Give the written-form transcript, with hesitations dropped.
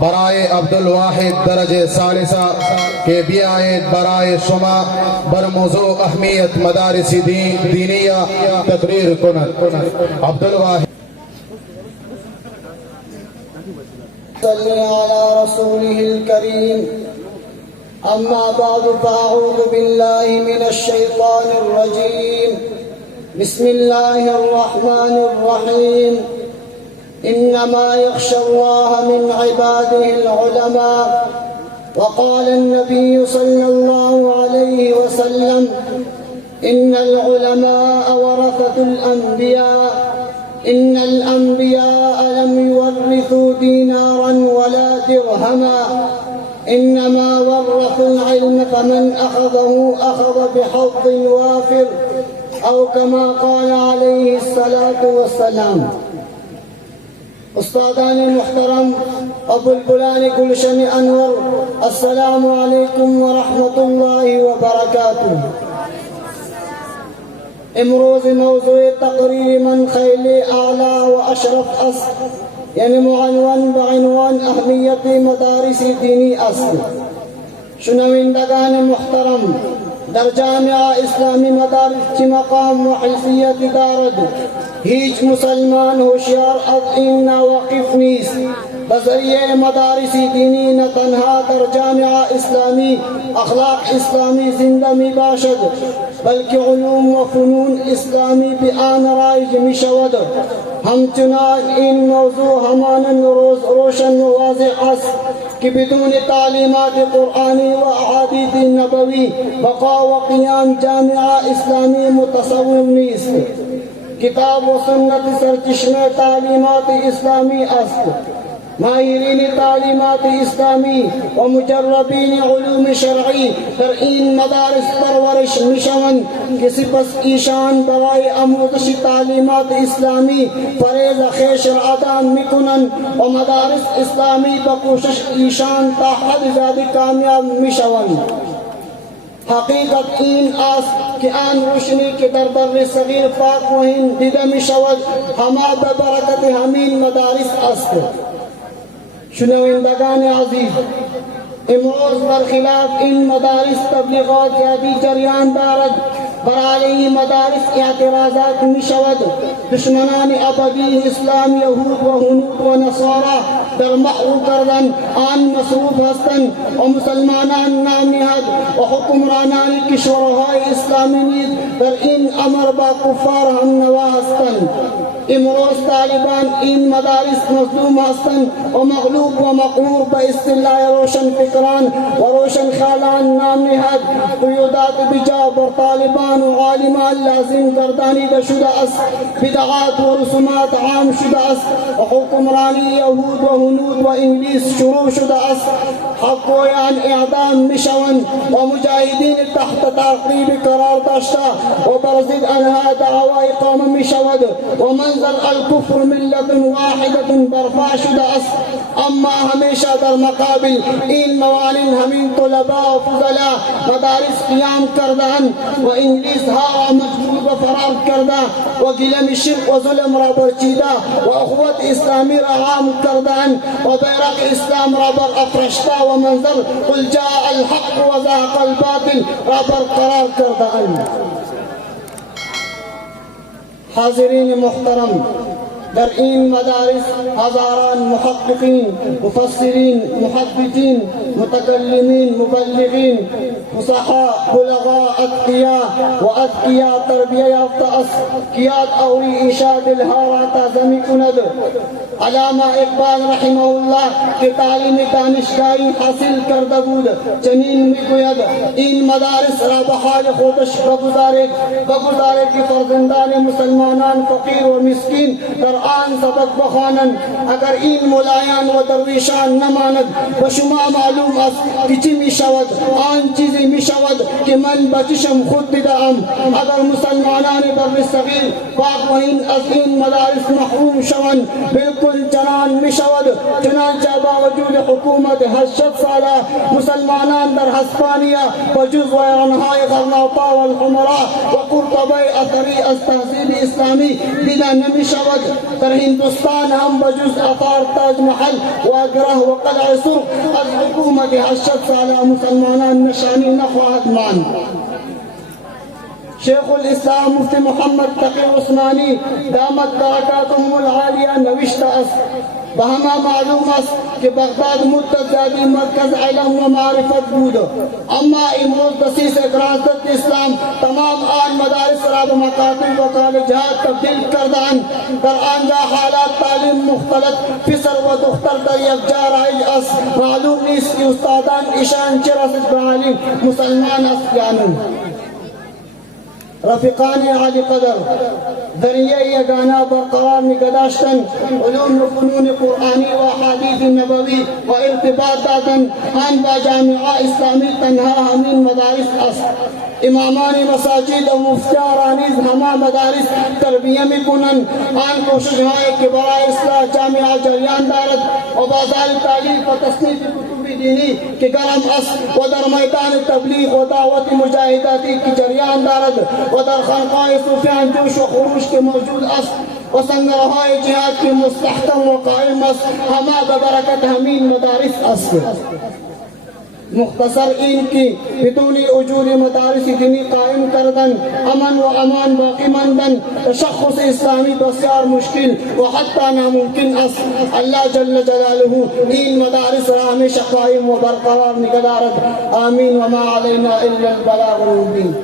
برائے عبدالواحد درجہ ثالثہ کے بیائید برائے شما برموضوع اہمیت مدارس دینیہ تقریر کنند. عبدالواحد صلی علی رسولہ الکریم. اما بعد فاعوذ باللہ من الشیطان الرجیم. بسم اللہ الرحمن الرحیم. انما يخشى الله من عباده العلماء. وقال النبي صلى الله عليه وسلم ان العلماء ورثة الانبياء. ان الانبياء لم يورثوا دينارا ولا درهما انما ورثوا العلم فمن اخذه اخذ بحظ وافر او كما قال عليه الصلاة والسلام. استادان محترم ابو البلان گلشن انور، السلام علیکم ورحمۃ اللہ وبرکاتہ. امروز موضوع تقریر من خیل اعلی و اشرف است، یعنی معنون بعنوان اہمیت مدارس دینی است. شنوندگان محترم، در جامعہ اسلامی مدارس چی مقام و حیثیت دارد. هیچ مسلمان ہوشیار از این ناواقف نیست. بذریعہ مدارس دینی نہ تنہا در جامعہ اسلامی اخلاق اسلامی زندہ می باشد، بلکہ علوم و فنون اسلامی بھی آن رائج می شود. ہمچنان این موضوع ہمانند روشن و واضح است کہ بدون تعلیمات قرآنی و احادیث نبوی بقا و قیام جامعہ اسلامی متصور نیست. کتاب و سنت سرچشمہ تعلیمات اسلامی است. ماہرین تعلیمات اسلامی و مجربین علوم شرعی در این مدارس پرورش میشوند که سپس ایشان برای آموزش تعلیمات اسلامی فریض خویش را ادا میکنند و مدارس اسلامی بکوشش ایشان تا حد زیادہ کامیاب میشوند. حقیقت این است که آن روشنی که در بر صغیر پاک و هند دیده می شود ہما ببرکت همین مدارس است. شنوندگان عزیز، امروز برخلاف این مدارس تبلیغات زیادی جریان دارد. بر علیہ مدارس اعتراضات می شود. دشمنان ابدی اسلام یہود و ہنود و نصارا در محو کردن آن مصروف هستند و مسلمانان نامنهاد و حکمرانان کشورهای اسلامی نیز در این امر با کفار هم نوا هستند. امروز طالبان این مدارس مظلوم هستند و مغلوب و مقهور به اصطلاح روشن فکران و روشن خیالان نام نهاد قیودات بجا بر طالبان و عالمان لازم گردانیده شده است. بدعات و رسومات عام شده است و حکمرانی یهود و هنود و انگلیس شروع شده است. حقویان اعدام میشوند و مجاهدین تحت تعقیب قرار داشته و بر ضد آنها دعوا اقامه میشود و منظر الکفر ملت واحدة برپا شده است. اما ہمیشہ در مقابل این موانین همین طلباء و فضلاء مدارس قیام کردند و انگلیس ها مجبور و فرار کرده و گلم شرک و ظلم را برچیده و اخوت اسلامی را عام کردند و بیرق اسلام را بر افرشته و منظر قل جاء الحق و زهق الباطل را برقرار کردند. حاضرین محترم، در این مدارس ہزاران محققین، مفسرین، محدثین، متکلمین، مبلغین، فصحاء، بلغاء، اتقیاء و اتقیاء تربیه یافته است که یاد اوری ایشا دلها را تازه میکند. علامہ اقبال رحمه الله که تعلیم دانشگاهی حاصل کرده بود چنین میگوید این مدارس را به حال خودش بگذارید که فرزندان مسلمانان فقیر و مسکین در آن سبق بخوانند. اگر این ملایان و درویشان نماند و شما معلوم است که چی می شود، آن چیزی می شود که من بچشم خود دیدم. اگر مسلمانان بر صغیر پاک و هند از این مدارس محروم شوند بالکل چنان می شود. چنانچہ باوجود حکومت 80 سالہ مسلمانان در ہسپانیہ و جزو انہائی غرناطہ والحمراء و قرطبہ اثری از تہذیب اسلامی دیده نمی شود. در ہندوستان ہم بجز افار تاج محل واگرہ وقلع سرخ از حکومت 80 سالہ مسلمانان نشانی نخواهد ماند. شیخ الاسلام مفتی محمد تقی عثمانی دامت برکاتهم العالیہ نوشته است بہما معلوم است کہ بغداد مدت زیادی مرکز علم و معرفت بود، اما امروز دسیس اقراصت اسلام تمام آن مدارس را به مکاتب و کالجات تبدیل کردند. در آنجا حالات تعلیم مختلط پسر و دختر در یک جا رایج است. معلوم نیست که استادان ایشان چه رسد به عالم مسلمان است یا نه. رفیقان عالی قدر، ذریعه یگانه برقرار نگهداشتن علوم و فنون قرآنی و احادیث نبوی و ارتباط دادن آن با جامعه اسلامی تنها همین مدارس است. امامان مساجد و مفتیان نیز همه مدارس تربیه میکنند. آن کوشش هایی که برای اصلاح جامعه جریان دارد و بازار تعلیم و تصنیف کتب دینی که گرم است و در میدان تبلیغ و دعوت مجاهداتی که جریان دارد و در خانقاه صوفیان جوش و خروش که موجود است و سنگرهای جهاد که مستحکم و قائم است، همه به برکت همین مدارس است. مختصر این که بدون وجود مدارس دینی قائم کردن امن و امان باقی ماندن تشخص اسلامی بسیار مشکل و حتی ناممکن است. اللہ جل جلالہ این مدارس را ہمیشہ قائم و برقرار نگه دارد. آمین و ما علینا الا البلاغ المبین.